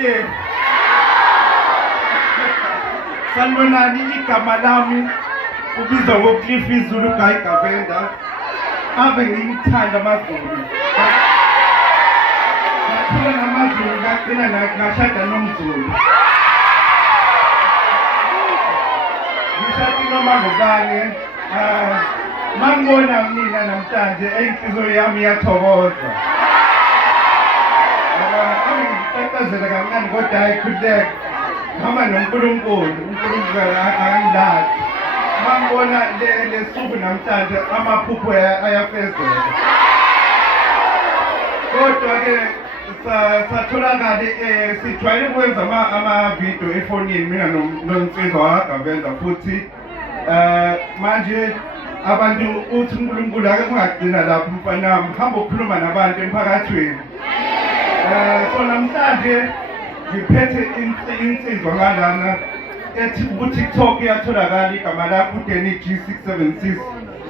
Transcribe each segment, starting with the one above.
ke sanibonani igama lami ubizwa ngoCliff Zulu Guy Gavenda ave ngiyithanda amaZulu ngakhula namaZulu ngagcina ngashada nomZulu ngishadi noma ngubani mangibona mina namhlanje inhliziyo yami iyathokoza ngicacazela kancane kodwa ayikhuleka ngihamba noNkulunkulu akangilazi mangibona lesuku namhlanje amaphupho ayafezeka kodwa-ke satholakale sijwayele ukwenza amavidiyo efonini mina nonsizwa wakagavenda futhi manje abantu uthi uNkulunkulu ake kungagcina lapho mfanami hamba ukukhuluma nabantu emphakathini so namhlanje ngiphethe insizwa ngalana ethi ku-TikTok iyatholakala igama lakho uDanny G676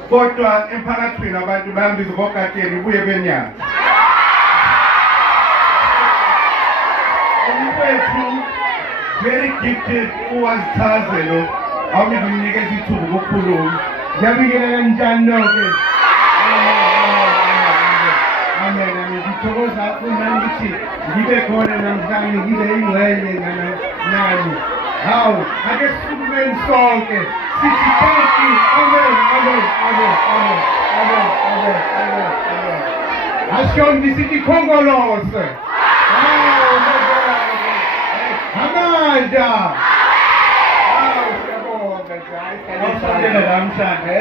kodwa emphakathini abantu bayambiza ngoGateni ubuye benyaka umfethu very gifted uwazithazelo awunike umnikeza ithuba ukukhuluma ngiyabikela kanjani noke amen ngithokoza kakhulu ukuthi ngibe khona namhlanje ngibe ingxenye nani hawu ake sikhulumeni sonke sithi thank you amen amen amen amen amen amen amen amen asho ngisithi khongolose hawu amanda hawu siyabonga awusondela namhlanje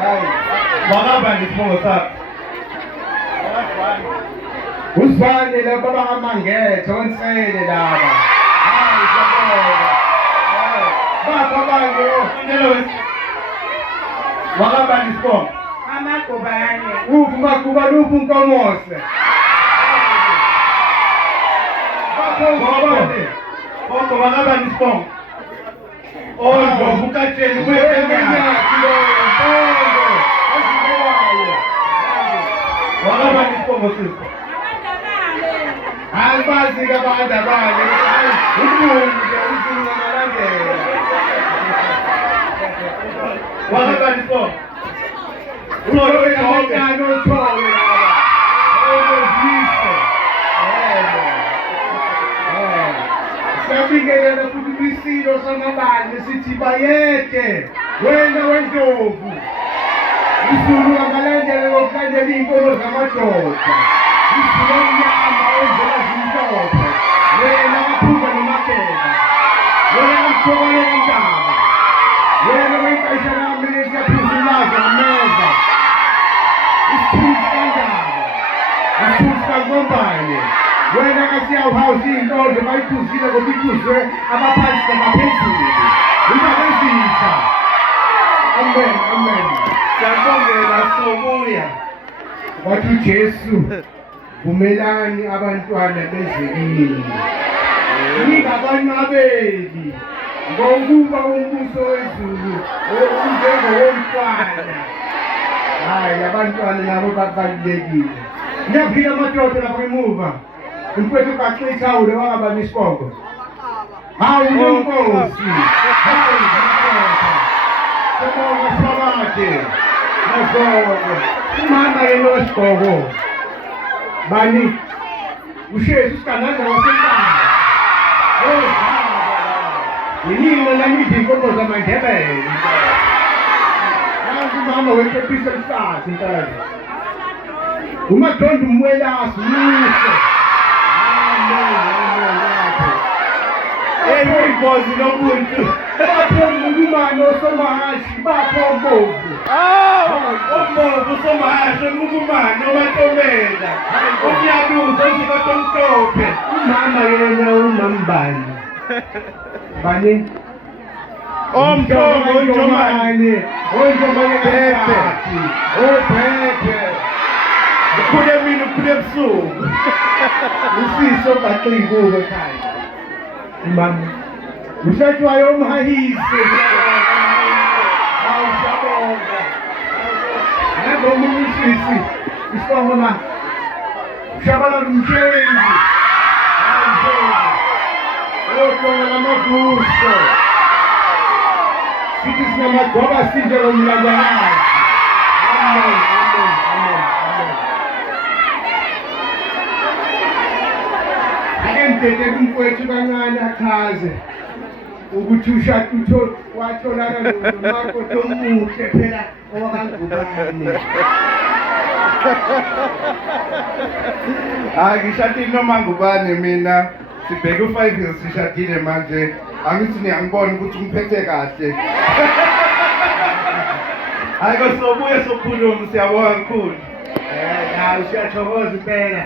hayi bakaba ngisibongo sakho uzwane laba bangamangethe onsele laba hayi siyabonga baba bantu wakaba ngisibongo amagobane uvumakuba luphu unkomose Bongo wakaba ngisibongo Ozo ukatshela wakaba ngisibongo sisi Albazi kabantu abanye umuntu usungalandela wakaba ngisibongo Uthole kanjani uthole siyabingelela futhi isilo samabandla sithi bayede wena wendlovu isulu angalandela ngokulandela iy'nkolo zamadoda isulu omnyama wendlela zimhlophe wena kaphuka nomakeba wena kamthokole kantaba wena wey'kayisha kamile siyaphuzulaza ngameza isithuthi kandaba isithuthi kankombane wena kasiyawuhawusa iy'nkondlo bayiphuzile ngoba iphuzwe abaphansi nabaphezulu ingabezitha amen amen siyabongela sobuya wathi uJesu vumelani abantwana bezekini ningabanqabeli ngokuba umbuso wezulu unjengowomfana hayi abantwana nabo babalulekile ngiyaphila amadoda lapho emuva umfethu ugaxitha ule wakaba nisibongo hawu nenkosi hawu sebonga sabade nazonke umama yena wesigqoko bani ushesi sikananda wasentana yinina namithi inkonzo zamaNdebele nanti umama wekepisa emhlasi inkazi umadondo umwelasi muhle ingozi lomuntu bapho umulumane osomahashi bapho ombovu ombovu osomahashi umulumane omatomela omyaluzo ozikatomhlophe umama yena unambani bani omthongo onjomane onjomane obheke ukhule mina ukhule ebusuku usiso baxikuko ekhaya imama usetshwayo umhahise awusabonga nangomunye usisi isibongo na ushabalala umshenzi okhona amaguso sithi sinamagoba sinje ngomlandakazi. Amen, amen, amen, amen. Ake ngidede kumfowethu kancane achaze ukuthi watholana nomakoti omuhle phela owakangubani. Hayi ngishadile noma ngubani mina, sibheke u5 years sishadile manje, angithi niyangibona ukuthi ngiphethe kahle. Hayi kosobuye sokhuluma, siyabonga kakhulu. Hayi siyathokoza impela.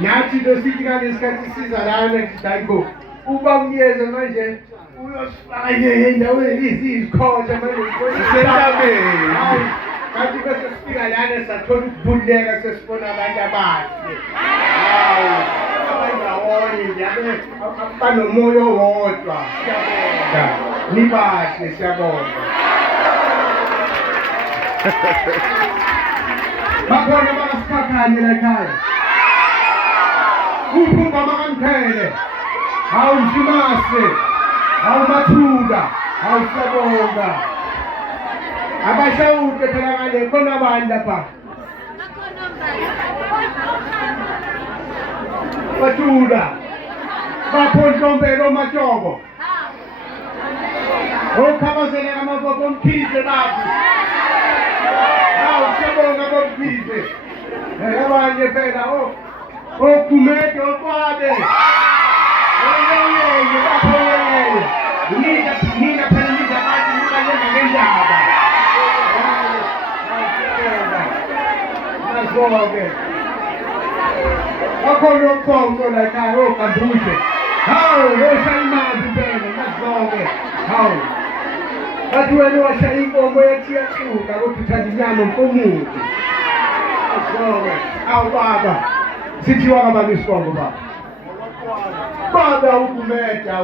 Nathi lesithi ngaleskhathi siza lana ngidayiko. Uba umyeze manje uyosifaka endaweni izikhotha manje Sisentabeni. Kanti bese sifika lana sathola ukubuleka sesibona abantu abahle. Hawu, abangawoni nje banomoya owodwa. Siyabonga. Nibahle siyabonga. Bakhona basikhakhanye la ekhaya. Uphumba makamphele. Hawu Msimase. Hawu Mathula. Hawu siyabonga. Abashawuke phela ngale khona abantu lapha. Mathula. Baphontombelo Majobo. Okhabazele amaboko omkhize lapho. Hawu siyabonga bomkhize. Abanye phela okhumede okwabe. Oyeyeye baphoyeye. Nina phela niza abantu nibalenga ngendaba. Nazonke. Bakhona okhonto la ekhaya ogambuse. Hawu oshayimandi phela nazonke. Hawu. Bathi wena washaya inkomo yethiyaxuka kodwa uthanda inyama mpomuthi. Nazonke. Awu baba. Sithiwa kabani isibongo baba? Baba ukumeda